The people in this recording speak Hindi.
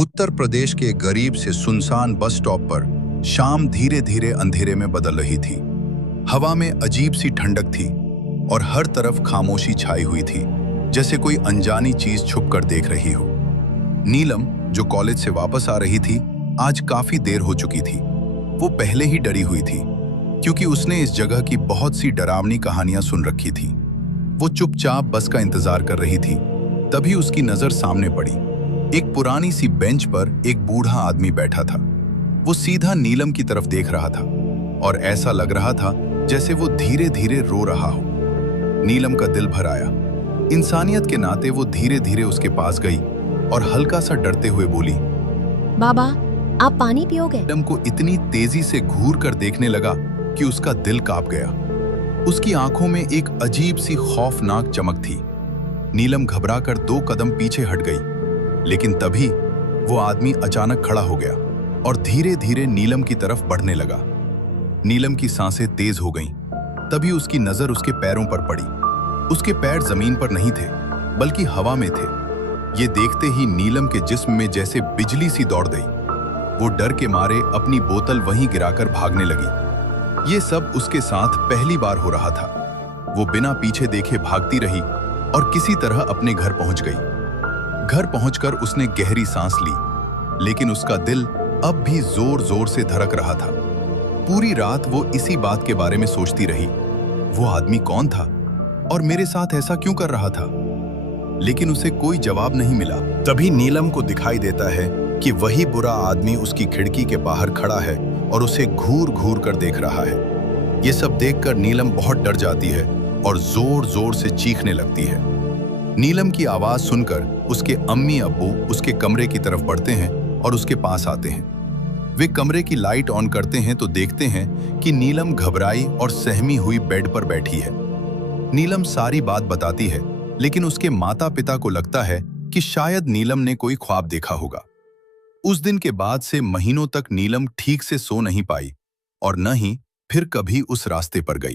उत्तर प्रदेश के गरीब से सुनसान बस स्टॉप पर शाम धीरे धीरे अंधेरे में बदल रही थी। हवा में अजीब सी ठंडक थी और हर तरफ खामोशी छाई हुई थी, जैसे कोई अनजानी चीज छुप कर देख रही हो। नीलम, जो कॉलेज से वापस आ रही थी, आज काफी देर हो चुकी थी। वो पहले ही डरी हुई थी, क्योंकि उसने इस जगह की बहुत सी डरावनी कहानियां सुन रखी थी। वो चुपचाप बस का इंतजार कर रही थी। तभी उसकी नजर सामने पड़ी। एक पुरानी सी बेंच पर एक बूढ़ा आदमी बैठा था। वो सीधा नीलम की तरफ देख रहा था और ऐसा लग रहा था जैसे वो धीरे धीरे रो रहा हो। नीलम का दिल भर आया। इंसानियत के नाते वो धीरे धीरे उसके पास गई और हल्का सा डरते हुए बोली, बाबा, आप पानी पियोगे? नीलम को इतनी तेजी से घूर कर देखने लगा कि उसका दिल कांप गया। उसकी आंखों में एक अजीब सी खौफनाक चमक थी। नीलम घबराकर 2 कदम पीछे हट गई, लेकिन तभी वो आदमी अचानक खड़ा हो गया और धीरे धीरे नीलम की तरफ बढ़ने लगा। नीलम की सांसें तेज हो गईं। तभी उसकी नजर उसके पैरों पर पड़ी। उसके पैर जमीन पर नहीं थे, बल्कि हवा में थे। ये देखते ही नीलम के जिस्म में जैसे बिजली सी दौड़ गई। वो डर के मारे अपनी बोतल वहीं गिराकर भागने लगी। ये सब उसके साथ पहली बार हो रहा था। वो बिना पीछे देखे भागती रही और किसी तरह अपने घर पहुंच गई। घर पहुंचकर उसने गहरी सांस ली, लेकिन उसका दिल अब भी जोर जोर से धड़क रहा था। पूरी रात वो इसी बात के बारे में सोचती रही। वो आदमी कौन था और मेरे साथ ऐसा क्यों कर रहा था? लेकिन उसे कोई जवाब नहीं मिला। तभी नीलम को दिखाई देता है कि वही बुरा आदमी उसकी खिड़की के बाहर खड़ा है और उसे घूर घूर कर देख रहा है। ये सब देखकर नीलम बहुत डर जाती है और जोर जोर से चीखने लगती है। नीलम की आवाज सुनकर उसके अम्मी अब्बू उसके कमरे की तरफ बढ़ते हैं और उसके पास आते हैं। वे कमरे की लाइट ऑन करते हैं तो देखते हैं कि नीलम घबराई और सहमी हुई बेड पर बैठी है। नीलम सारी बात बताती है, लेकिन उसके माता पिता को लगता है कि शायद नीलम ने कोई ख्वाब देखा होगा। उस दिन के बाद से महीनों तक नीलम ठीक से सो नहीं पाई और न ही फिर कभी उस रास्ते पर गई।